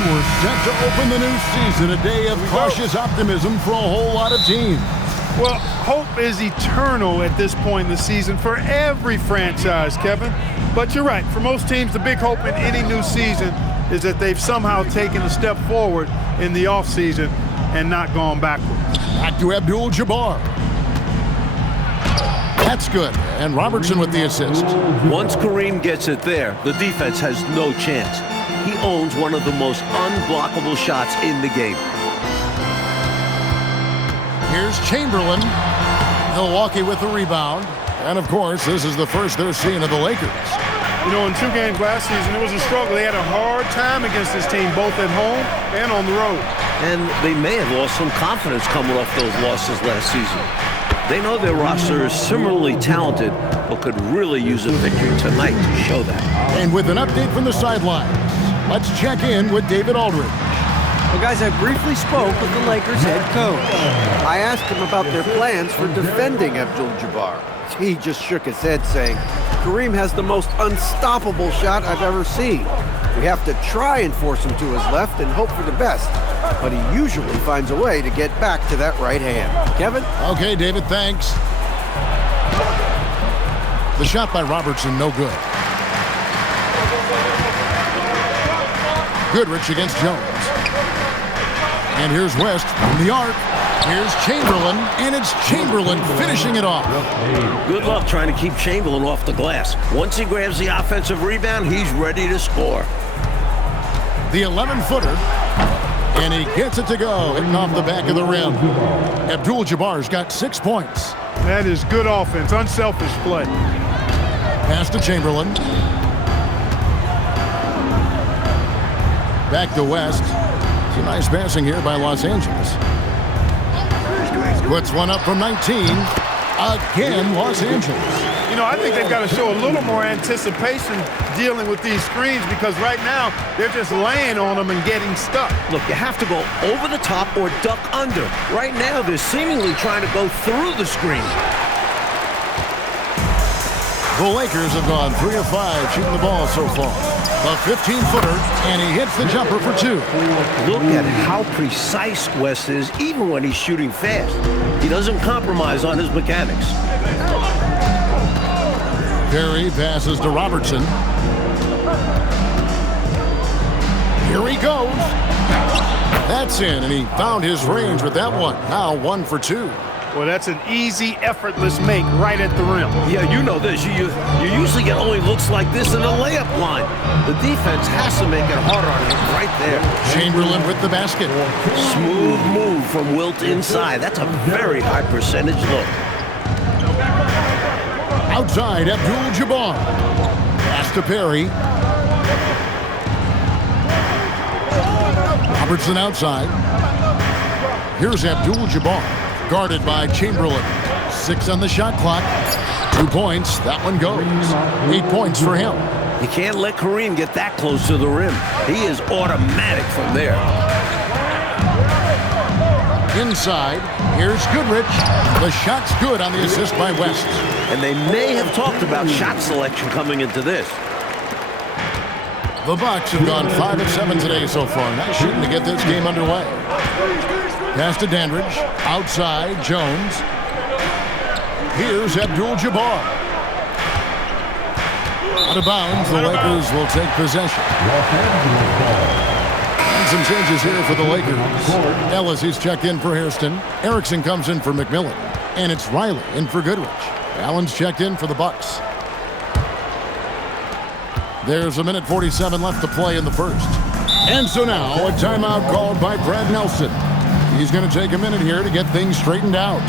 And we're set to open the new season, a day of cautious optimism for a whole lot of teams. Well, hope is eternal at this point in the season for every franchise, Kevin. But you're right. For most teams, the big hope in any new season is that they've somehow taken a step forward in the offseason and not gone backward. Back to Abdul-Jabbar. That's good. And Robertson with the assist. Once Kareem gets it there, the defense has no chance. He owns one of the most unblockable shots in the game. Here's Chamberlain. Milwaukee with the rebound. And, of course, this is the first they're seeing of the Lakers. You know, in 2 games last season, it was a struggle. They had a hard time against this team, both at home and on the road. And they may have lost some confidence coming off those losses last season. They know their roster is similarly talented, but could really use a victory tonight to show that. And with an update from the sidelines, let's check in with David Aldridge. Well, guys, I briefly spoke with the Lakers head coach. I asked him about their plans for defending Abdul-Jabbar. He just shook his head, saying, Kareem has the most unstoppable shot I've ever seen. We have to try and force him to his left and hope for the best. But he usually finds a way to get back to that right hand. Kevin? Okay, David, thanks. The shot by Robertson, no good. Goodrich against Jones. And here's West from the arc. Here's Chamberlain, and it's Chamberlain finishing it off. Good luck trying to keep Chamberlain off the glass. Once he grabs the offensive rebound, he's ready to score. The 11-footer, and he gets it to go, hitting off the back of the rim. Abdul-Jabbar's got 6 points. That is good offense, unselfish play. Pass to Chamberlain. Back to West. It's a nice passing here by Los Angeles. Puts one up from 19. Again, Los Angeles. You know, I think they've got to show a little more anticipation dealing with these screens because right now they're just laying on them and getting stuck. Look, you have to go over the top or duck under. Right now, they're seemingly trying to go through the screen. The Lakers have gone 3 of 5 shooting the ball so far. A 15-footer, and he hits the jumper for 2. Look at how precise West is, even when he's shooting fast. He doesn't compromise on his mechanics. Perry passes to Robertson. Here he goes. That's in, and he found his range with that one. Now 1 for 2. Well, that's an easy, effortless make right at the rim. Yeah, you know this. You usually get only looks like this in the layup line. The defense has to make it harder on him right there. Chamberlain with the basket. Smooth move from Wilt inside. That's a very high percentage look. Outside, Abdul-Jabbar. Pass to Perry. Robertson outside. Here's Abdul-Jabbar. Guarded by Chamberlain. 6 on the shot clock. 2 points. That one goes. 8 points for him. You can't let Kareem get that close to the rim. He is automatic from there. Inside. Here's Goodrich. The shot's good on the assist by West. And they may have talked about shot selection coming into this. The Bucks have gone 5 of 7 today so far. Nice shooting to get this game underway. Pass to Dandridge. Outside, Jones. Here's Abdul-Jabbar. Out of bounds, the Lakers will take possession. And some changes here for the Lakers. Ellis is checked in for Hairston. Erickson comes in for McMillan. And it's Riley in for Goodrich. Allen's checked in for the Bucks. There's a minute 47 left to play in the first. And so now, a timeout called by Brad Nelson. He's going to take a minute here to get things straightened out.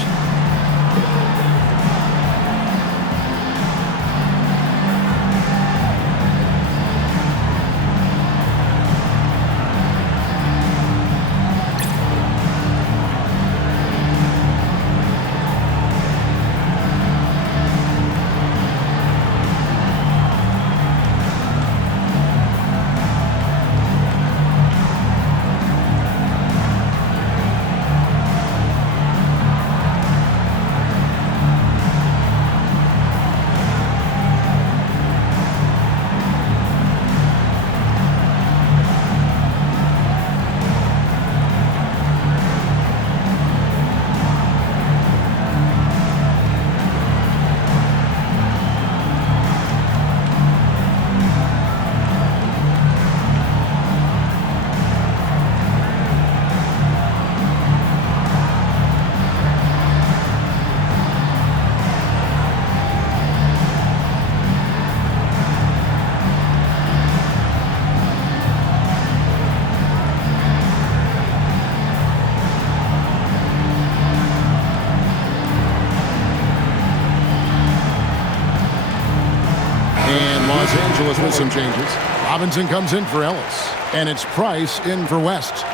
Angeles with some changes. Robinson comes in for Ellis, and it's Price in for West.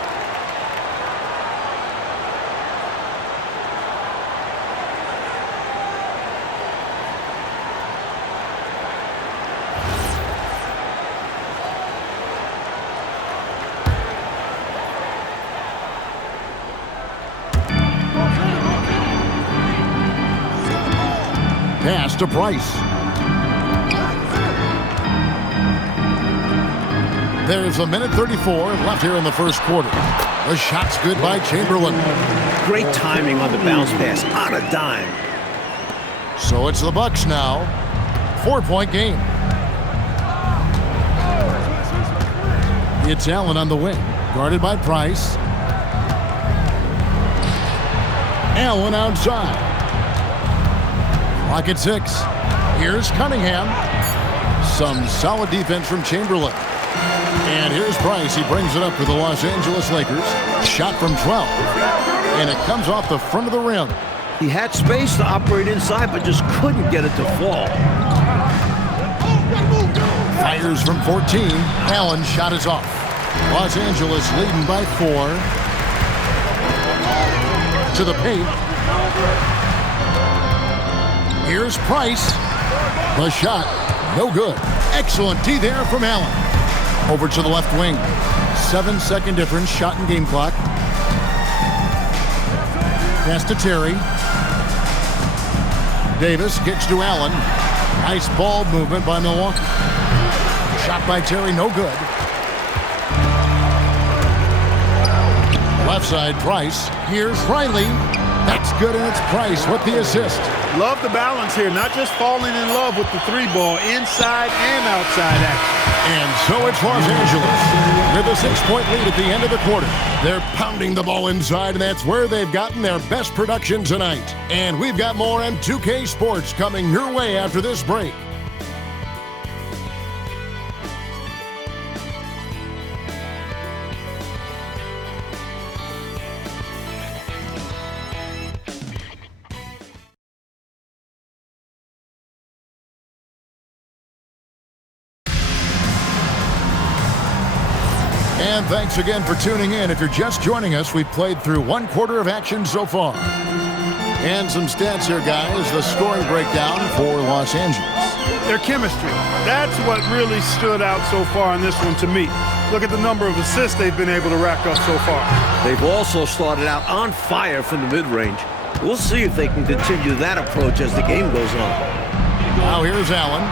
Pass to Price. There's a minute 34 left here in the first quarter. The shot's good by Chamberlain. Great timing on the bounce pass on a dime. So it's the Bucks now. 4-point game. It's Allen on the wing, guarded by Price. Allen outside. Clock at 6. Here's Cunningham. Some solid defense from Chamberlain. And here's Price. He brings it up for the Los Angeles Lakers. Shot from 12. And it comes off the front of the rim. He had space to operate inside, but just couldn't get it to fall. Fires from 14. Allen's shot is off. Los Angeles leading by 4. To the paint. Here's Price. The shot, no good. Excellent D there from Allen. Over to the left wing. 7-second difference, shot and game clock. Pass to Terry. Davis kicks to Allen. Nice ball movement by Milwaukee. Shot by Terry, no good. Left side, Price. Here's Riley. That's good, and it's Price with the assist. Love the balance here, not just falling in love with the 3-ball, inside and outside action. And so it's Los Angeles with a 6-point lead at the end of the quarter. They're pounding the ball inside, and that's where they've gotten their best production tonight. And we've got more M2K Sports coming your way after this break. And thanks again for tuning in. If you're just joining us, we've played through 1 quarter of action so far. And some stats here, guys. The scoring breakdown for Los Angeles. Their chemistry. That's what really stood out so far in this one to me. Look at the number of assists they've been able to rack up so far. They've also started out on fire from the mid-range. We'll see if they can continue that approach as the game goes on. Now here's Allen.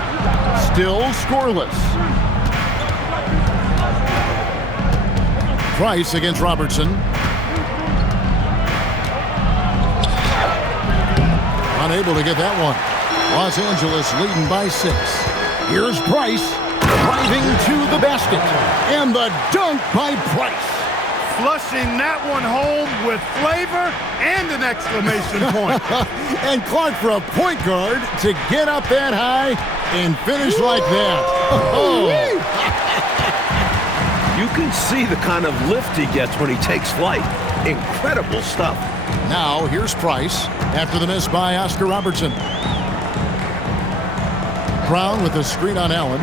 Still scoreless. Price against Robertson. Unable to get that one. Los Angeles leading by 6. Here's Price driving to the basket. And the dunk by Price. Flushing that one home with flavor and an exclamation point. And Clark, for a point guard, to get up that high and finish like that. You can see the kind of lift he gets when he takes flight. Incredible stuff. Now, here's Price after the miss by Oscar Robertson. Brown with a screen on Allen.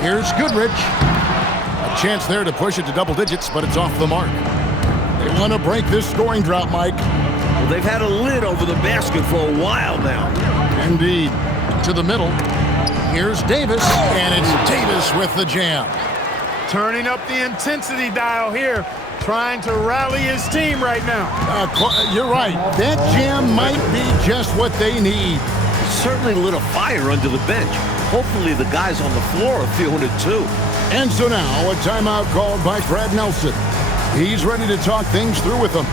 Here's Goodrich. A chance there to push it to double digits, but it's off the mark. They want to break this scoring drought, Mike. Well, they've had a lid over the basket for a while now. Indeed. To the middle. Here's Davis, and it's Davis with the jam. Turning up the intensity dial here, trying to rally his team right now. You're right. That jam might be just what they need. Certainly lit a fire under the bench. Hopefully the guys on the floor are feeling it too. And so now a timeout called by Brad Nelson. He's ready to talk things through with them.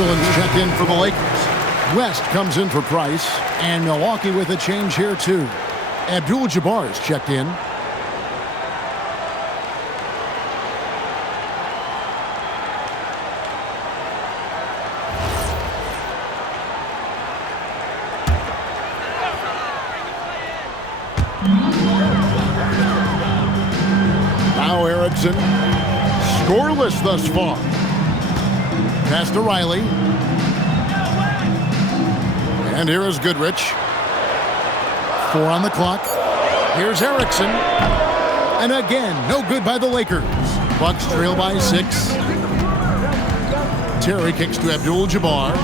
Chamberlain's checked in for the Lakers. West comes in for Price, and Milwaukee with a change here too. Abdul-Jabbar is checked in. Now Erickson, scoreless thus far. Pass to Riley. And here is Goodrich. 4 on the clock. Here's Erickson. And again, no good by the Lakers. Bucks trail by 6. Terry kicks to Abdul-Jabbar.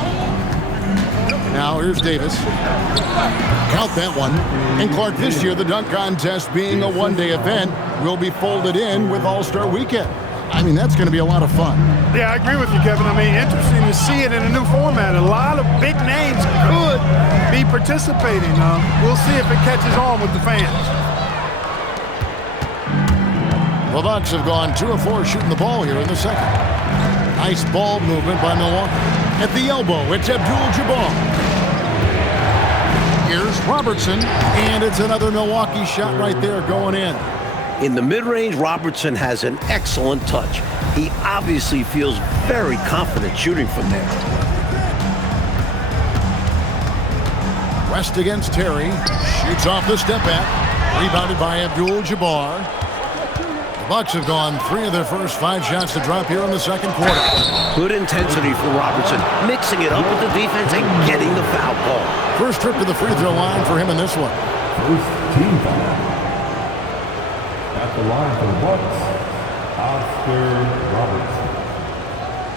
Now here's Davis. Count that one. And Clark, this year the dunk contest being a one-day event will be folded in with All-Star Weekend. I mean, that's going to be a lot of fun. Yeah, I agree with you, Kevin. I mean, interesting to see it in a new format. A lot of big names could be participating. We'll see if it catches on with the fans. The Bucks have gone 2 of 4 shooting the ball here in the second. Nice ball movement by Milwaukee. At the elbow, it's Abdul-Jabbar. Here's Robertson, and it's another Milwaukee shot right there going in. In the mid-range, Robertson has an excellent touch. He obviously feels very confident shooting from there. West against Terry. Shoots off the step back. Rebounded by Abdul-Jabbar. The Bucks have gone 3 of their first 5 shots to drop here in the second quarter. Good intensity for Robertson, mixing it up with the defense and getting the foul call. First trip to the free throw line for him in this one. First team foul. At the line for the Bucks, Oscar Robertson.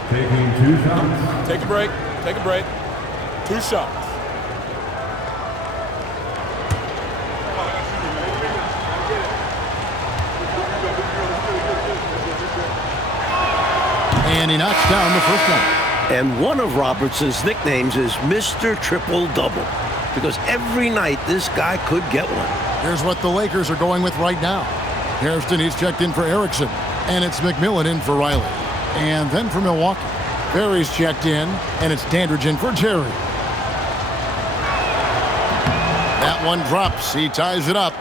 Taking 2 shots. Take a break. Take a break. 2 shots. And he knocks down the first one. And one of Robertson's nicknames is Mr. Triple-Double, because every night this guy could get one. Here's what the Lakers are going with right now. Hairston, he's checked in for Erickson. And it's McMillan in for Riley. And then for Milwaukee, Berry's checked in, and it's Dandridge in for Terry. That one drops. He ties it up.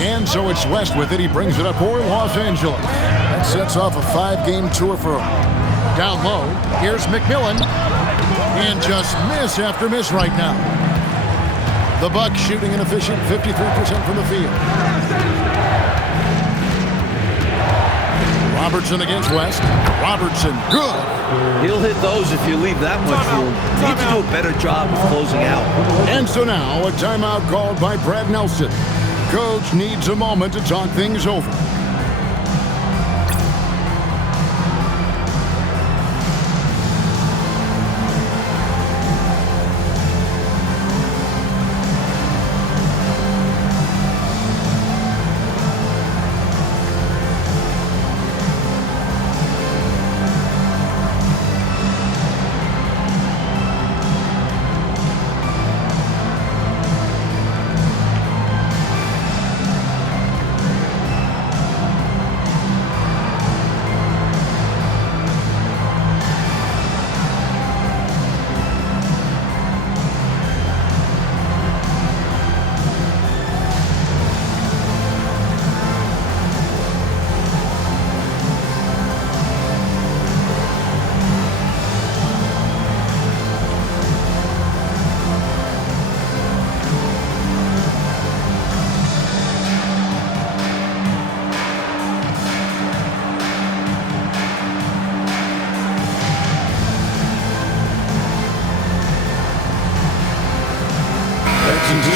And so it's West with it. He brings it up for Los Angeles. That sets off a 5-game tour for him. Down low, here's McMillan. And just miss after miss right now. The Bucks shooting an efficient 53% from the field. Robertson against West. Robertson, good. He'll hit those if you leave that much room. Needs to do a better job of closing out. And so now a timeout called by Brad Nelson. Coach needs a moment to talk things over.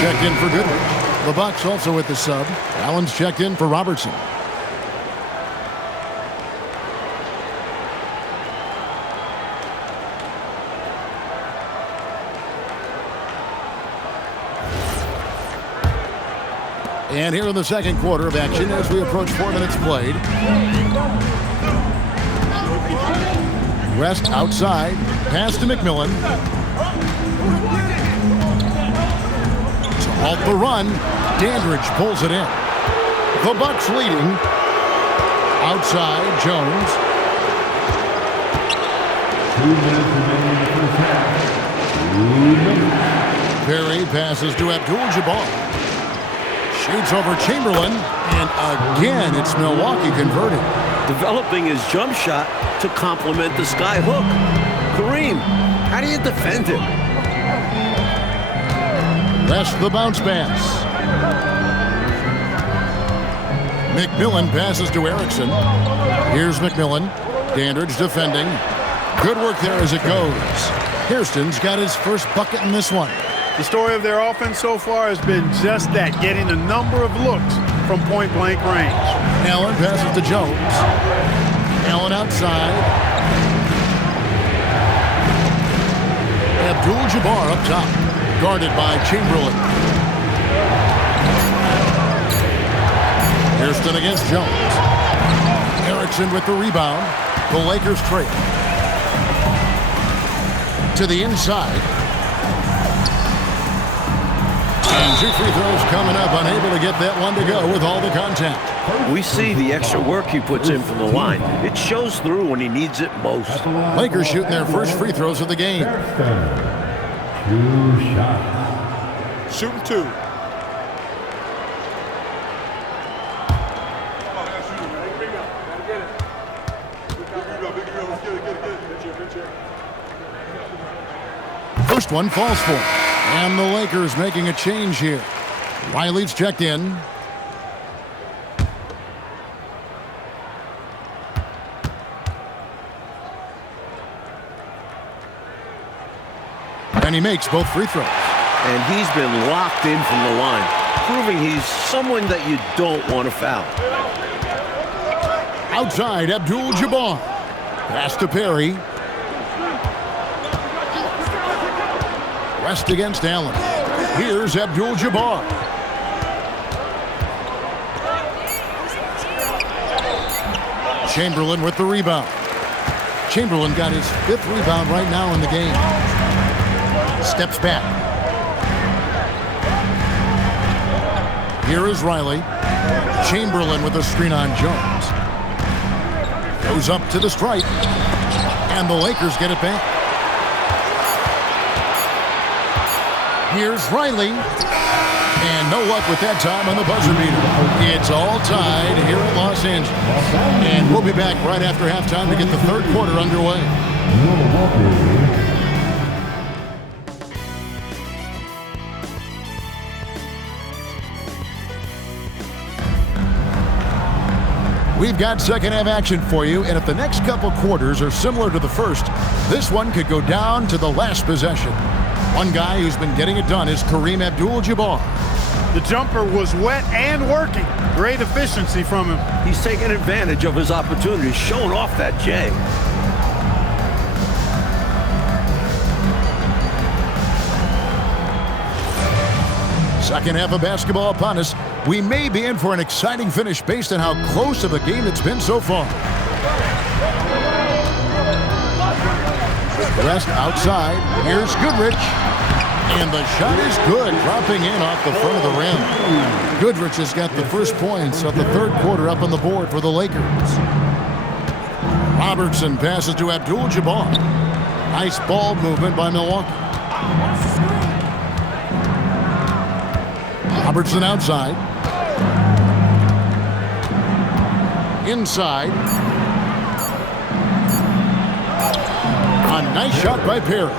Checked in for Goodrich. The Bucks also with the sub. Allen's checked in for Robertson. And here in the second quarter of action as we approach 4 minutes played. West outside. Pass to McMillan. Halt the run. Dandridge pulls it in. The Bucks leading. Outside, Jones. 2 minutes remaining in the first half. 2 minutes. Perry passes to Abdul-Jabbar. Shoots over Chamberlain, and again it's Milwaukee converted. Developing his jump shot to complement the sky hook. Kareem, how do you defend him? Rest the bounce pass. McMillan passes to Erickson. Here's McMillan. Dandridge defending. Good work there as it goes. Hairston's got his first bucket in this one. The story of their offense so far has been just that, getting a number of looks from point-blank range. Allen passes to Jones. Allen outside. Abdul-Jabbar up top, guarded by Chamberlain. Hairston against Jones. Erickson with the rebound. The Lakers trail. To the inside. And 2 free throws coming up, unable to get that one to go with all the contact. We see the extra work he puts in from the line. It shows through when he needs it most. Lakers shooting their first free throws of the game. 2 shots. Shooting 2. First one falls for him. And the Lakers making a change here. Riley's checked in. And he makes both free throws. And he's been locked in from the line, proving he's someone that you don't want to foul. Outside, Abdul-Jabbar. Pass to Perry. Rest against Allen. Here's Abdul-Jabbar. Chamberlain with the rebound. Chamberlain got his 5th rebound right now in the game. Steps back. Here is Riley. Chamberlain with a screen on Jones. Goes up to the stripe. And the Lakers get it back. Here's Riley. And no luck with that time on the buzzer beater. It's all tied here in Los Angeles. And we'll be back right after halftime to get the 3rd quarter underway. We've got second half action for you, and if the next couple quarters are similar to the first, this one could go down to the last possession. One guy who's been getting it done is Kareem Abdul-Jabbar. The jumper was wet and working. Great efficiency from him. He's taking advantage of his opportunity, showing off that J. Second half of basketball upon us. We may be in for an exciting finish based on how close of a game it's been so far. Rest outside. Here's Goodrich. And the shot is good, dropping in off the front of the rim. Goodrich has got the first points of the 3rd quarter up on the board for the Lakers. Robertson passes to Abdul-Jabbar. Nice ball movement by Milwaukee. Robertson outside. Inside. A nice shot by Perry.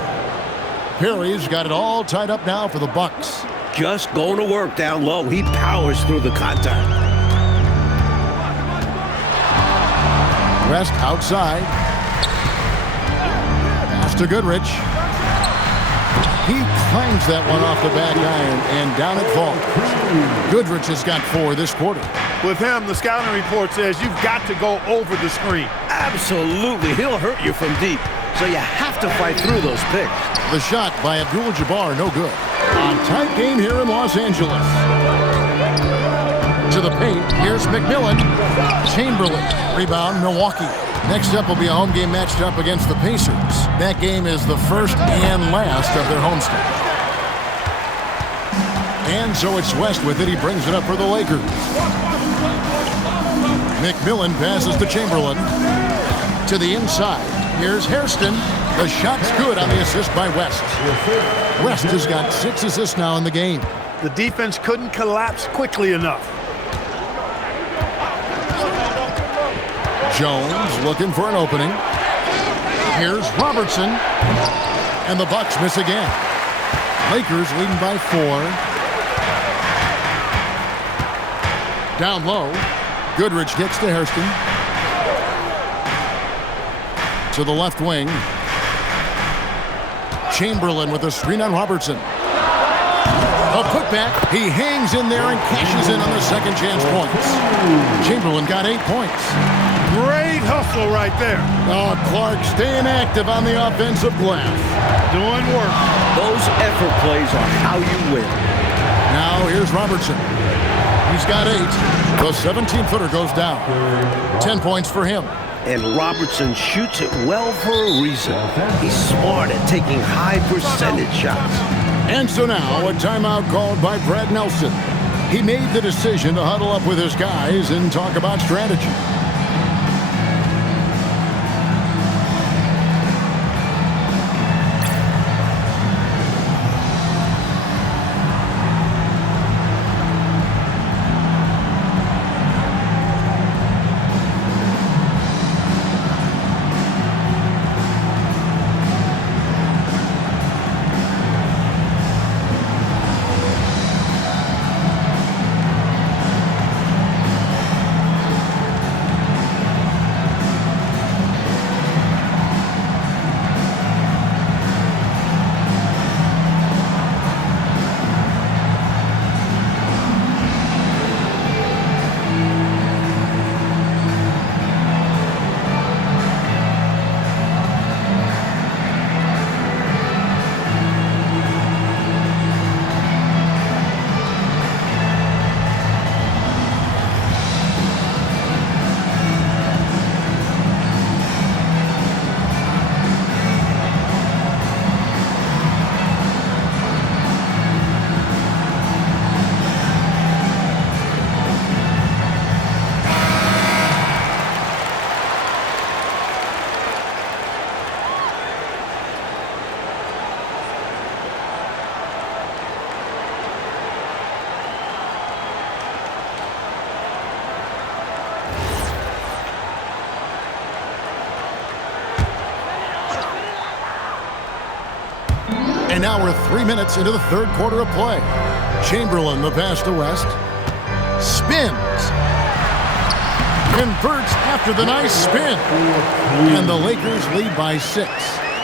Perry's got it all tied up now for the Bucks. Just going to work down low. He powers through the contact. Rest outside. Pass to Goodrich. He clangs that one off the back iron, and down it falls. Goodrich has got 4 this quarter. With him, the scouting report says you've got to go over the screen. Absolutely. He'll hurt you from deep, so you have to fight through those picks. The shot by Abdul-Jabbar, no good. A tight game here in Los Angeles. To the paint, here's McMillan. Chamberlain, rebound, Milwaukee. Next up will be a home game matched up against the Pacers. That game is the first and last of their homestand. And so it's West with it. He brings it up for the Lakers. McMillan passes to Chamberlain. To the inside. Here's Hairston. The shot's good on the assist by West. West has got 6 assists now in the game. The defense couldn't collapse quickly enough. Jones looking for an opening. Here's Robertson. And the Bucks miss again. Lakers leading by 4. Down low. Goodrich gets to Hairston. To the left wing. Chamberlain with a screen on Robertson. A putback. He hangs in there and cashes in on the second chance points. Chamberlain got 8 points. Great hustle right there. Oh, Clark staying active on the offensive glass. Doing work. Those effort plays are how you win. Now here's Robertson. He's got 8. The 17-footer goes down. 10 points for him. And Robertson shoots it well for a reason. He's smart at taking high percentage shots. And so now a timeout called by Brad Nelson. He made the decision to huddle up with his guys and talk about strategy. And now we're 3 minutes into the third quarter of play. Chamberlain, the pass to West. Spins. Converts after the nice spin. And the Lakers lead by 6.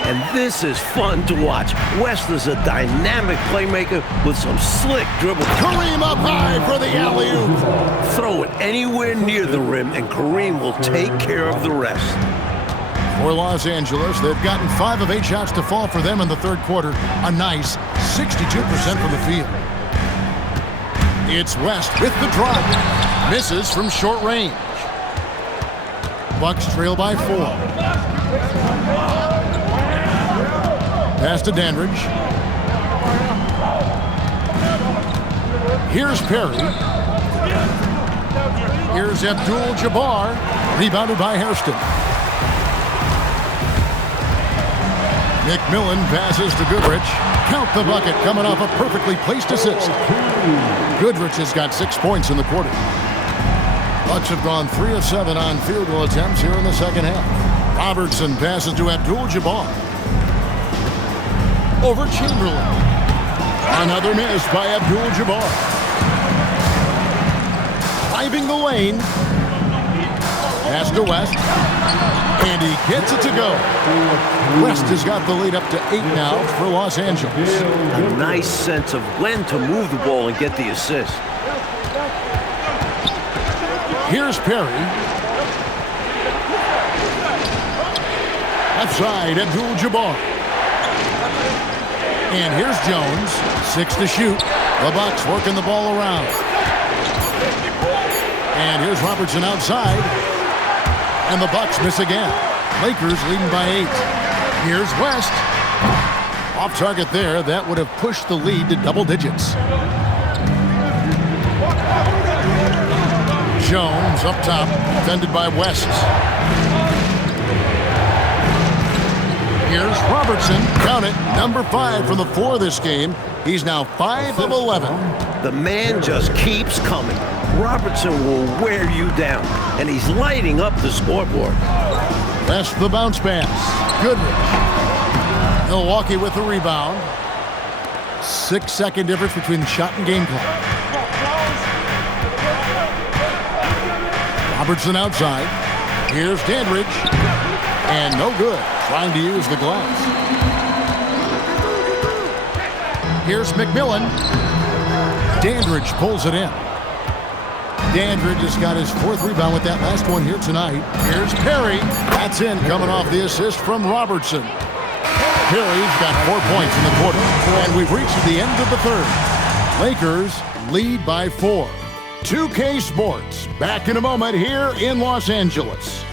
And this is fun to watch. West is a dynamic playmaker with some slick dribble. Kareem up high for the alley-oop. Throw it anywhere near the rim, and Kareem will take care of the rest. For Los Angeles, they've gotten 5 of 8 shots to fall for them in the third quarter. A nice 62% from the field. It's West with the drive. Misses from short range. Bucks trail by 4. Pass to Dandridge. Here's Perry. Here's Abdul-Jabbar. Rebounded by Hairston. McMillan passes to Goodrich. Count the bucket coming off a perfectly placed assist. Goodrich has got 6 points in the quarter. Bucks have gone 3 of 7 on field goal attempts here in the second half. Robertson passes to Abdul-Jabbar. Over Chamberlain. Another miss by Abdul-Jabbar. Driving the lane. Pass to West. And he gets it to go. West has got the lead up to 8 now for Los Angeles. A nice sense of when to move the ball and get the assist. Here's Perry. Left side, Abdul-Jabbar. And here's Jones. 6 to shoot. The Bucks working the ball around. And here's Robertson outside. And the Bucks miss again. Lakers leading by 8. Here's West. Off target there. That would have pushed the lead to double digits. Jones up top, defended by West. Here's Robertson. Count it. Number 5 from the floor this game. He's now 5 of 11. The man just keeps coming. Robertson will wear you down, and he's lighting up the scoreboard. That's the bounce pass. Goodrich. Milwaukee with the rebound. 6-second difference between the shot and game clock. Robertson outside. Here's Dandridge. And no good. Trying to use the glass. Here's McMillan. Dandridge pulls it in. Dandridge has got his 4th rebound with that last one here tonight. Here's Perry. That's in, coming off the assist from Robertson. Perry's got 4 points in the quarter. And we've reached the end of the 3rd. Lakers lead by 4. 2K Sports, back in a moment here in Los Angeles.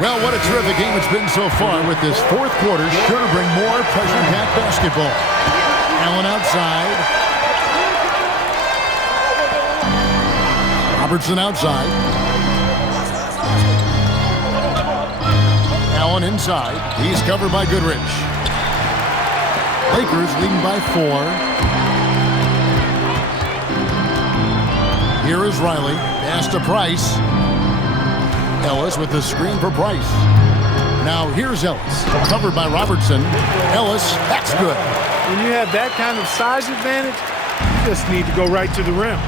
Well, what a terrific game it's been so far with this 4th quarter. Sure to bring more pressure-packed basketball. Allen outside. Robertson outside. Allen inside. He's covered by Goodrich. Lakers leading by 4. Here is Riley. Pass to Price. Ellis with the screen for Price. Now here's Ellis. Covered by Robertson. Ellis, that's good. When you have that kind of size advantage, you just need to go right to the rim.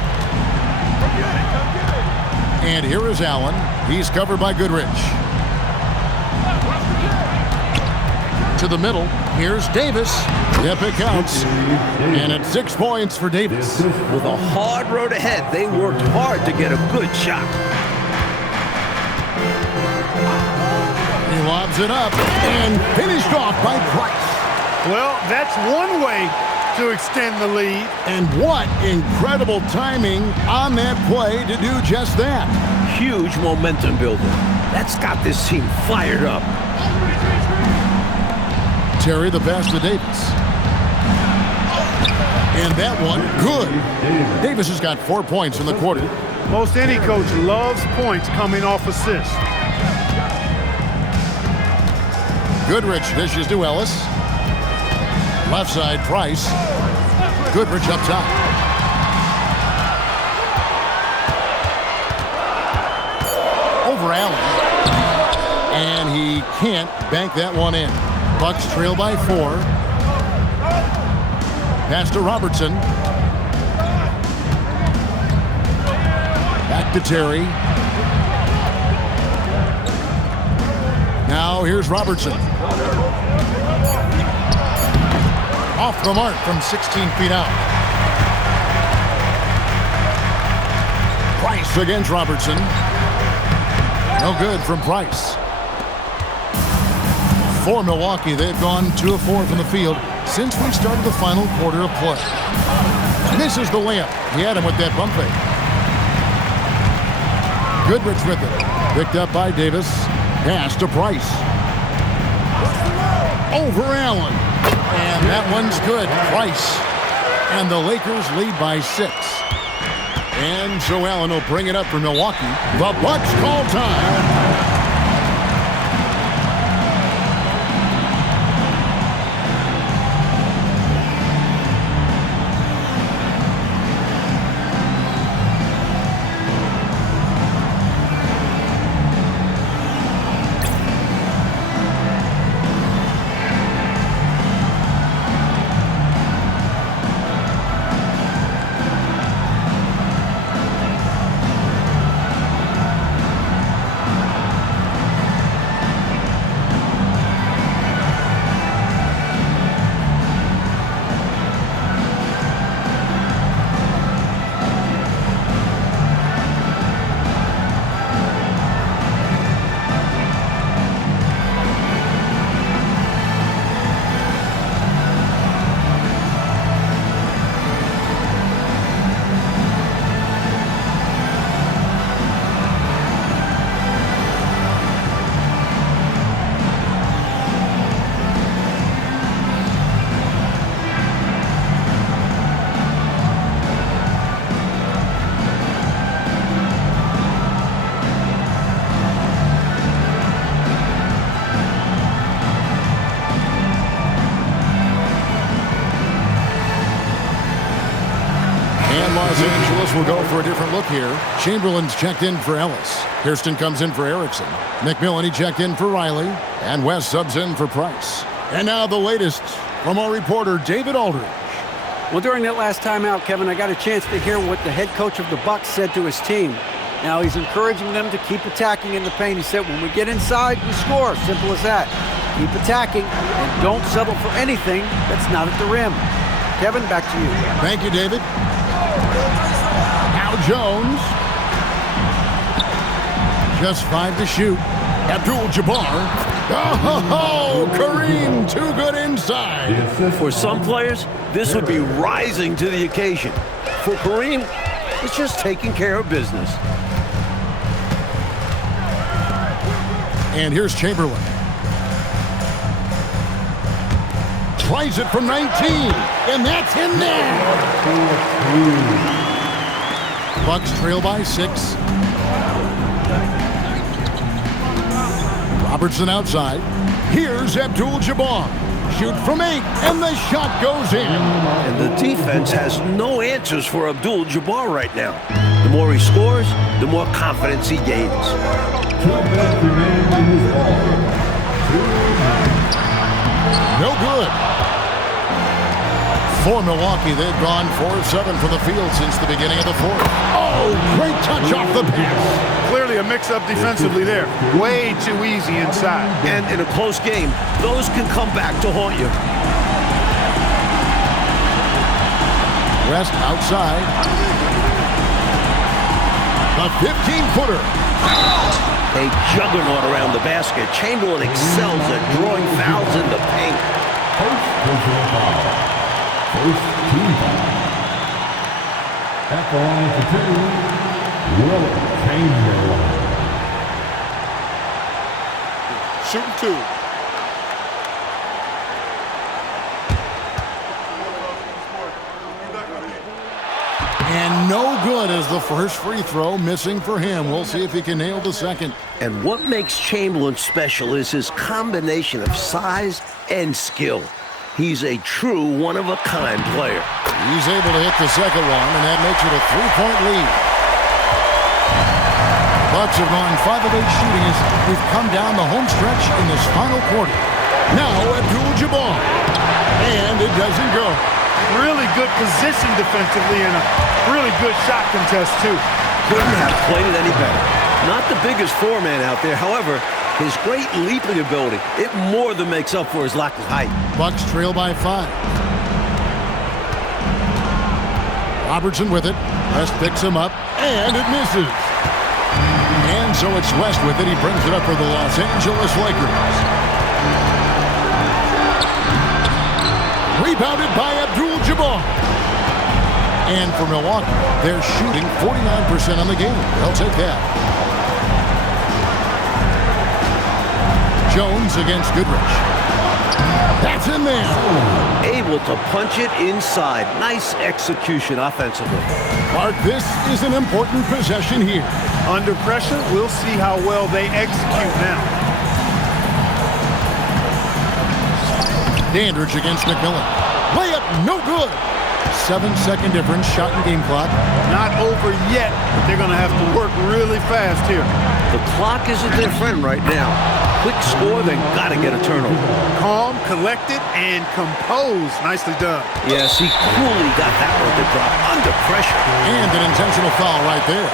And here is Allen. He's covered by Goodrich. To the middle. Here's Davis. Yep, it counts. And it's 6 points for Davis. With a hard road ahead, they worked hard to get a good shot. He lobs it up and finished off by Price. Well, that's one way to extend the lead. And what incredible timing on that play to do just that. Huge momentum builder. That's got this team fired up. Terry, the pass to Davis. And that one, good. Davis has got 4 points in the quarter. Most any coach loves points coming off assists. Goodrich dishes to Ellis. Left side, Price. Goodrich up top. Over Allen. And he can't bank that one in. Bucks trail by 4. Pass to Robertson. Back to Terry. Now here's Robertson. Off the mark from 16 feet out. Price against Robertson. No good from Price. For Milwaukee, they've gone 2 of 4 from the field since we started the final quarter of play. Misses the layup. He had him with that bump fake. Goodrich with it. Picked up by Davis. Pass to Price. Over Allen. And that one's good. Price. And the Lakers lead by 6. And so Allen will bring it up for Milwaukee. The Bucks call time. Los Angeles will go for a different look here. Chamberlain's checked in for Ellis. Kirsten comes in for Erickson. McMillan, he checked in for Riley. And West subs in for Price. And now the latest from our reporter, David Aldridge. Well, during that last timeout, Kevin, I got a chance to hear what the head coach of the Bucks said to his team. Now, he's encouraging them to keep attacking in the paint. He said, when we get inside, we score. Simple as that. Keep attacking and don't settle for anything that's not at the rim. Kevin, back to you. Thank you, David. Now Jones. Just 5 to shoot. Abdul-Jabbar. Oh, Kareem, too good inside. For some players, this would be rising to the occasion. For Kareem, it's just taking care of business. And here's Chamberlain. Tries it from 19, and that's in there. Bucks trail by 6. Robertson outside. Here's Abdul-Jabbar. Shoot from 8, and the shot goes in. And the defense has no answers for Abdul-Jabbar right now. The more he scores, the more confidence he gains. No good. For Milwaukee, they've gone 4 of 7 from the field since the beginning of the fourth. Oh, great touch off the pass. Clearly a mix-up defensively there. Way too easy inside. And in a close game, those can come back to haunt you. West outside. The 15-footer. A juggernaut around the basket. Chamberlain excels at drawing fouls in the paint. First team foul. At the line for 2, Wilt Chamberlain. Shooting 2. And no good as the first free throw missing for him. We'll see if he can nail the second. And what makes Chamberlain special is his combination of size and skill. He's a true one-of-a-kind player. He's able to hit the second one, and that makes it a 3-point lead. Bucks have gone 5 of 8 shooting as we've come down the home stretch in this final quarter. Now Abdul-Jabbar. And it doesn't go. Really good position defensively and a really good shot contest, too. Couldn't have played it any better. Not the biggest four-man out there, however, his great leaping ability, it more than makes up for his lack of height. Bucks trail by 5. Robertson with it. West picks him up, and it misses. And so it's West with it. He brings it up for the Los Angeles Lakers. Rebounded by Abdul-Jabbar. And for Milwaukee, they're shooting 49% on the game. They'll take that. Jones against Goodrich. That's in there. Able to punch it inside. Nice execution offensively. Clark, this is an important possession here. Under pressure, we'll see how well they execute now. Dandridge against McMillan. Layup, no good. 7-second difference, shot and game clock. Not over yet, but they're going to have to work really fast here. The clock isn't their friend right now. Quick score, they've got to get a turnover. Calm, collected, and composed. Nicely done. Yes, he coolly got that one to drop under pressure. And an intentional foul right there.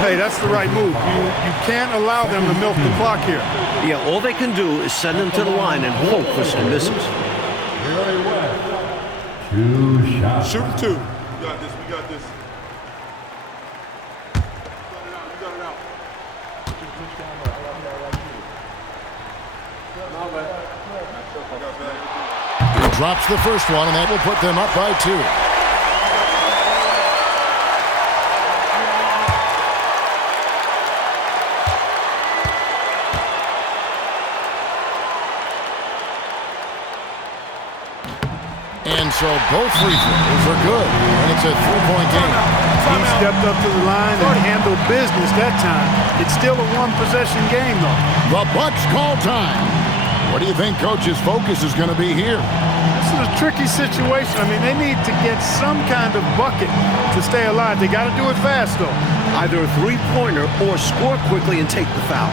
Hey, that's the right move. You can't allow them to milk the clock here. Yeah, all they can do is send them to the line and hope for some misses. Very West. 2 shots. Shooting 2. We got this. We got this. You got it out. He drops the first one, and that will put them up by 2. And so both free throws are good, and it's a 3-point game. He stepped up to the line and handled business that time. It's still a one-possession game, though. The Bucks call time. What do you think Coach's focus is going to be here? This is a tricky situation. I mean, they need to get some kind of bucket to stay alive. They got to do it fast, though. Either a three-pointer or score quickly and take the foul.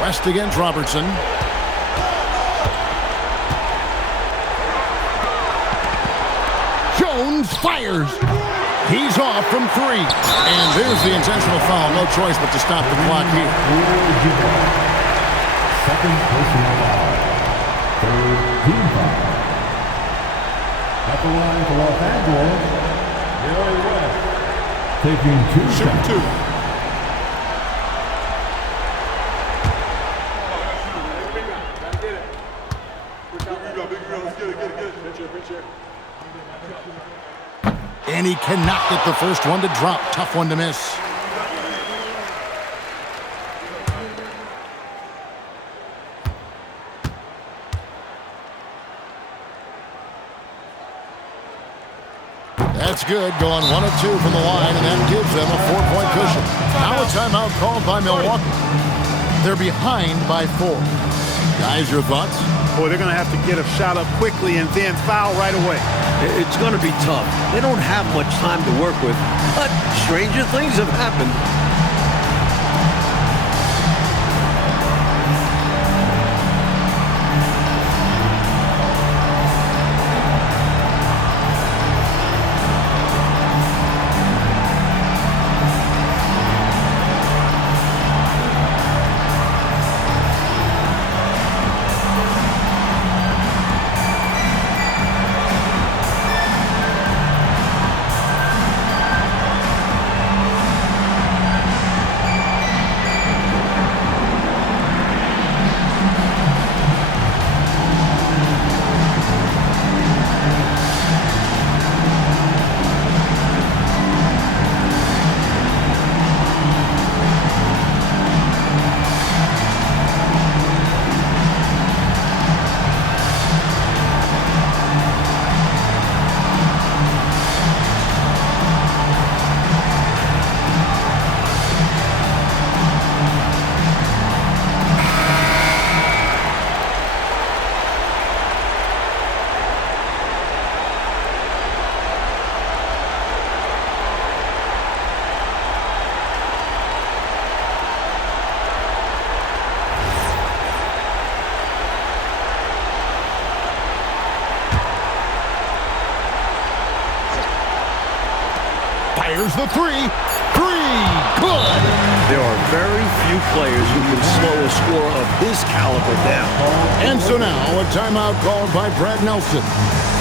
West against Robertson. Jones fires. He's off from three. And there's the intentional foul. No choice but to stop the clock here. Second personal foul. Third team foul. At the line for Los Angeles, Gary West taking two shots. Two. And he cannot get the first one to drop. Tough one to miss. That's good. Going 1 of 2 from the line, and that gives them a 4-point cushion. Now a timeout called by Milwaukee. They're behind by 4. Guys, your thoughts? Boy, they're going to have to get a shot up quickly and then foul right away. It's going to be tough. They don't have much time to work with, but stranger things have happened. Fires the three. Good. There are very few players who can slow a scorer of his caliber down. And so now a timeout called by Brad Nelson.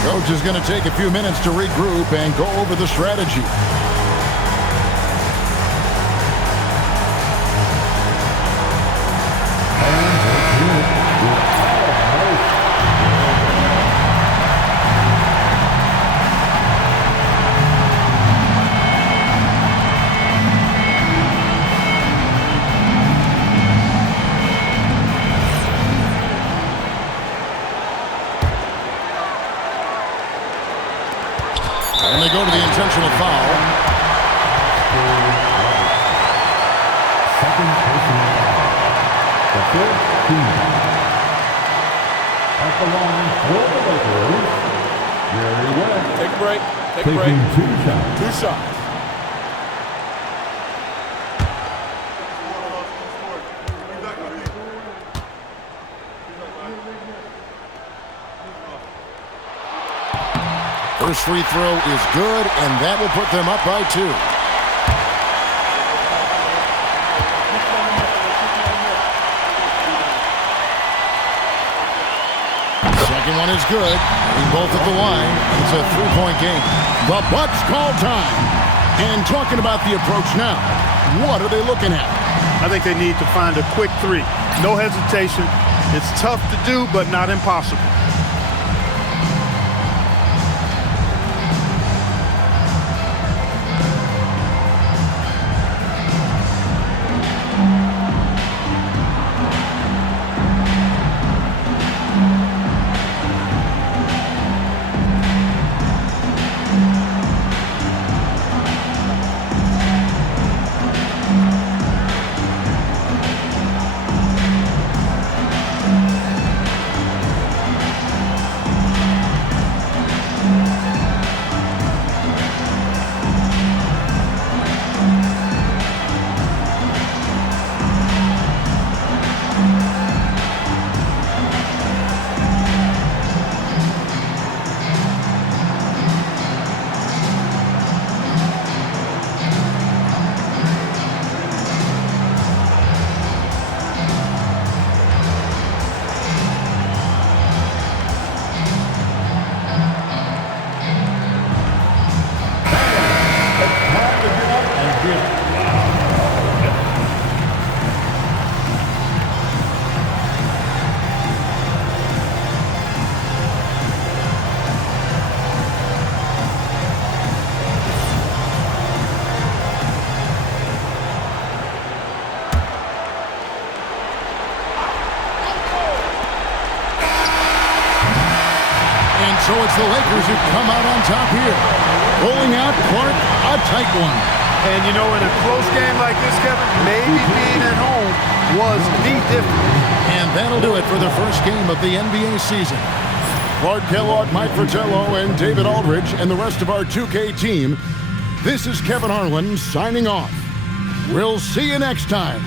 Coach is going to take a few minutes to regroup and go over the strategy. And they go to the intentional foul second personal foul. The fourth team foul. At the line for the Lakers, Jerry West. Take a break. Take a break. Taking 2 shots. 2 shots. First free throw is good, and that will put them up by 2. Second one is good. Both at the line. It's a 3-point game. The Bucks call time. And talking about the approach now, what are they looking at? I think they need to find a quick 3. No hesitation. It's tough to do, but not impossible. So it's the Lakers who come out on top here. Rolling out Clark, a tight one. And, you know, in a close game like this, Kevin, maybe being at home was the difference. And that'll do it for the first game of the NBA season. Clark Kellogg, Mike Fratello, and David Aldridge, and the rest of our 2K team. This is Kevin Harlan signing off. We'll see you next time.